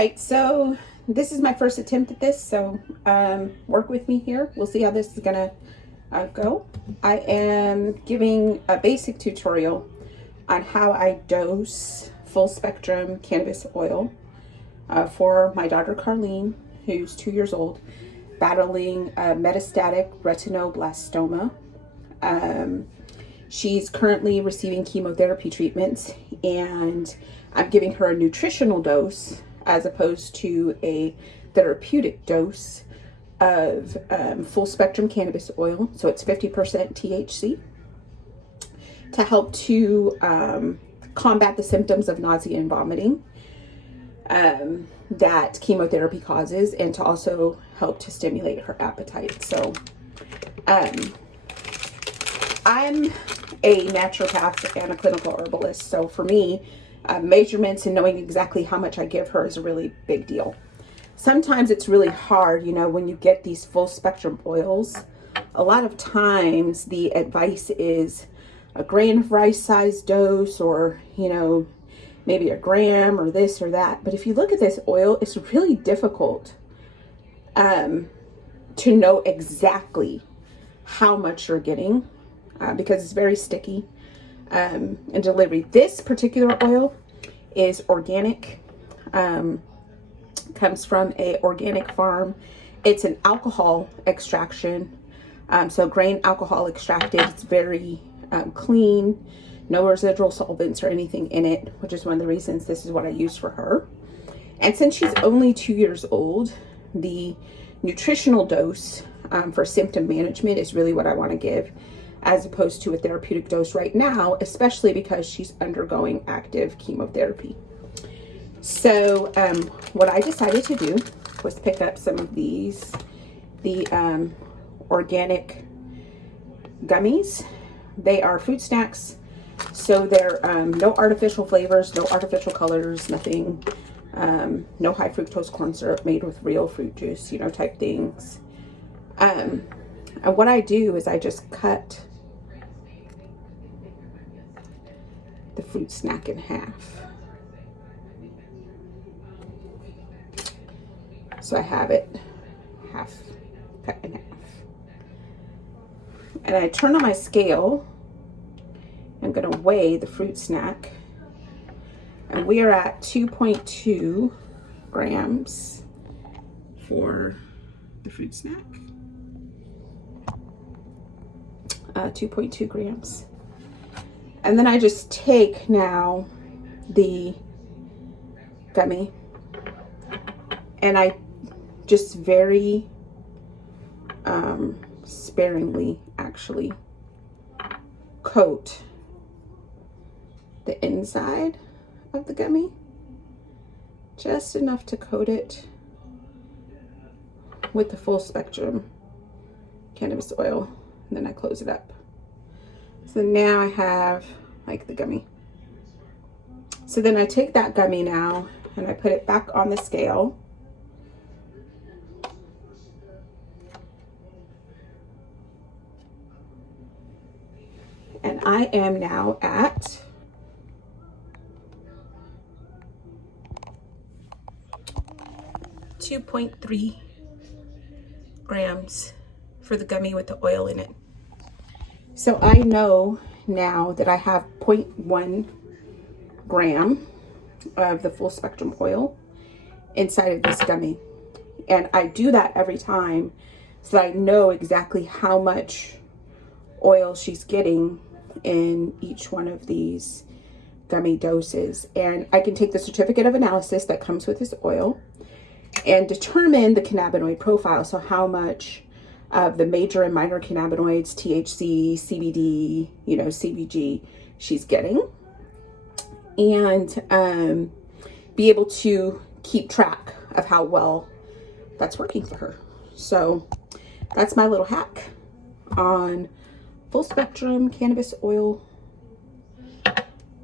right, so this is my first attempt at this, so work with me here. We'll see how this is gonna go. I am giving a basic tutorial on how I dose full spectrum cannabis oil for my daughter Carlene, who's 2 years old, battling metastatic retinoblastoma. She's currently receiving chemotherapy treatments, and I'm giving her a nutritional dose as opposed to a therapeutic dose of full spectrum cannabis oil. So it's 50% THC to help to combat the symptoms of nausea and vomiting that chemotherapy causes, and to also help to stimulate her appetite. So I'm a naturopath and a clinical herbalist. So for me, measurements and knowing exactly how much I give her is a really big deal. Sometimes it's really hard, you know, when you get these full spectrum oils. A lot of times the advice is a grain of rice size dose, or, you know, maybe a gram or this or that. But if you look at this oil, it's really difficult to know exactly how much you're getting because it's very sticky and delivery. This particular oil is organic, comes from a organic farm. It's an alcohol extraction, so grain alcohol extracted. It's very clean, no residual solvents or anything in it, which is one of the reasons this is what I use for her. And since she's only 2 years old, the nutritional dose for symptom management is really what I want to give, as opposed to a therapeutic dose right now, especially because she's undergoing active chemotherapy. So what I decided to do was pick up some of these, the organic gummies. They are fruit snacks, so they're no artificial flavors, no artificial colors, nothing, no high fructose corn syrup, made with real fruit juice, you know, type things. And what I do is I just cut the fruit snack in half. So I have it half cut in half. And I turn on my scale. I'm going to weigh the fruit snack. And we are at 2.2 grams for the fruit snack. 2.2 grams. And then I just take now the gummy, and I just very sparingly actually coat the inside of the gummy, just enough to coat it with the full spectrum cannabis oil, and then I close it up. So now I have like the gummy. So then I take that gummy now and I put it back on the scale. And I am now at 2.3 grams for the gummy with the oil in it. So I know now that I have 0.1 gram of the full spectrum oil inside of this gummy. And I do that every time so that I know exactly how much oil she's getting in each one of these gummy doses. And I can take the certificate of analysis that comes with this oil and determine the cannabinoid profile. So how much of the major and minor cannabinoids, THC, CBD, you know, CBG, she's getting, and be able to keep track of how well that's working for her. So that's my little hack on full spectrum cannabis oil,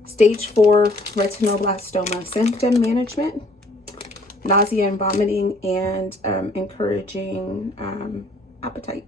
stage 4 retinoblastoma symptom management, nausea and vomiting, and encouraging appetite.